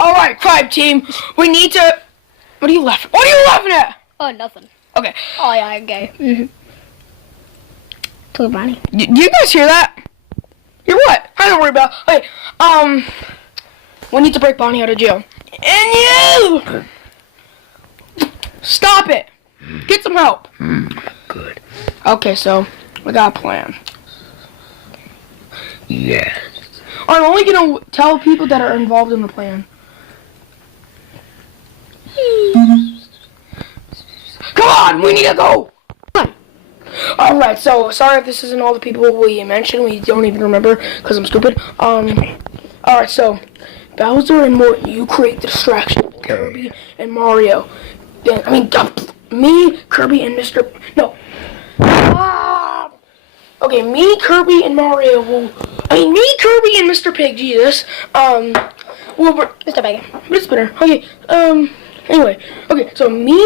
All right, crime team. We need to. What are you laughing? What are you laughing at? Oh, nothing. Okay. Oh yeah, okay. To Bonnie. Do you guys hear that? Hear what? I don't worry about. Hey, we need to break Bonnie out of jail. And you! Stop it! Get some help. Good. Okay, so we got a plan. Yeah. I'm only gonna tell people that are involved in the plan. Come on, we need to go. Alright, so sorry if this isn't all the people we mentioned. We don't even remember because I'm stupid. Alright, so Bowser and Morton, you create the distraction. Okay. Kirby and Mario. Me, Kirby, and Mr. No. Okay, me, Kirby, and Mario will. Me, Kirby, and Mr. Pig. Jesus. Mr. Pig. Mr. Okay. Anyway. Okay, so me,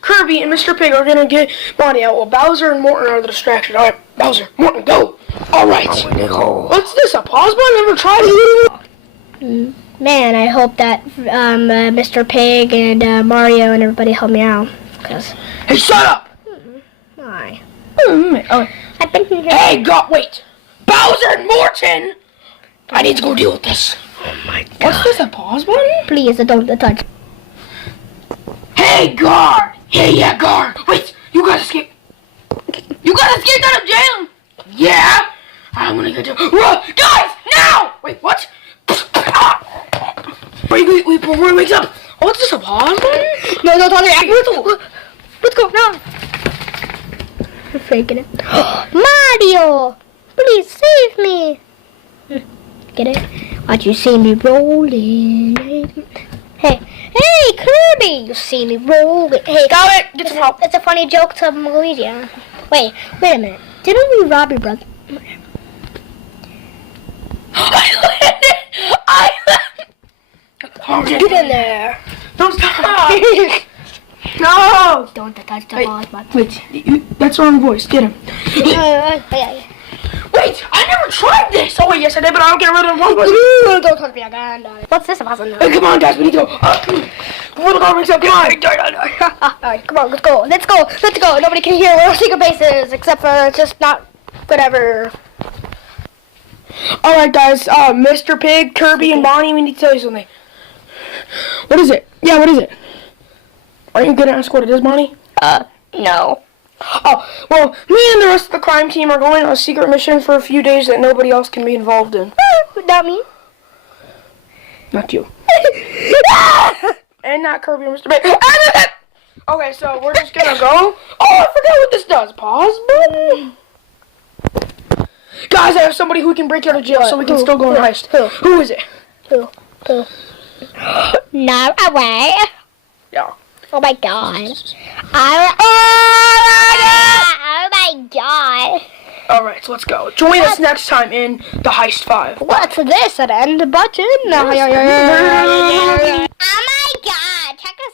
Kirby, and Mr. Pig are gonna get Bonnie out. Well, Bowser and Morton are the distraction. All right, Bowser, Morton, go. All right. What's this? A pause button? Never tried it. Man, I hope that Mr. Pig and Mario and everybody help me out. Cause. Hey, shut up. Why? Oh. I've been here. Hey, wait. Bowser and Morton. I need to go deal with this. Oh my God. What's this? A pause button? Please don't touch. Hey, guard. Hey, yeah, guard. Wait, you guys escaped. You guys escaped out of jail. Yeah. I'm gonna get you. Guys, now. Wait, what? Wait, before he wakes up. Oh, what's this, a pause button? No, don't touch it. Let's go now. We're faking it. Mario, please save me. Get it? Watch you see me rolling. Hey, Kirby, you see me rolling. Hey, got it. Get some help. It's a funny joke to Luigi. Wait a minute. Didn't we rob your brother? Get in there. Don't stop. No. Don't touch the pause button. Wait, that's the wrong voice. Get him. Wait, I never tried this. Oh, wait, yes, I did, but I don't get rid of the wrong voice. Don't touch me again. What's this about? Hey, come on, guys, we need to go. Before the car wakes up, come on. Alright, come on, let's go. Nobody can hear where our secret base is, except for just not whatever. Alright, guys, Mr. Pig, Kirby, and Bonnie, we need to tell you something. What is it? Yeah, what is it? Are you good at asking what it is, Bonnie? No. Oh, well, me and the rest of the crime team are going on a secret mission for a few days that nobody else can be involved in. Not me. Not you. And not Kirby or Mr. Pig. Okay, so we're just gonna go. Oh, I forgot what this does. Pause button. Guys, I have somebody who can break out of jail so we can still go on heist. Who is it? Who? No way. Yeah. Oh my god. Oh my god. Alright, so let's go. Join us next time in the Heist 5. What's this? An end button? Oh my god. Check us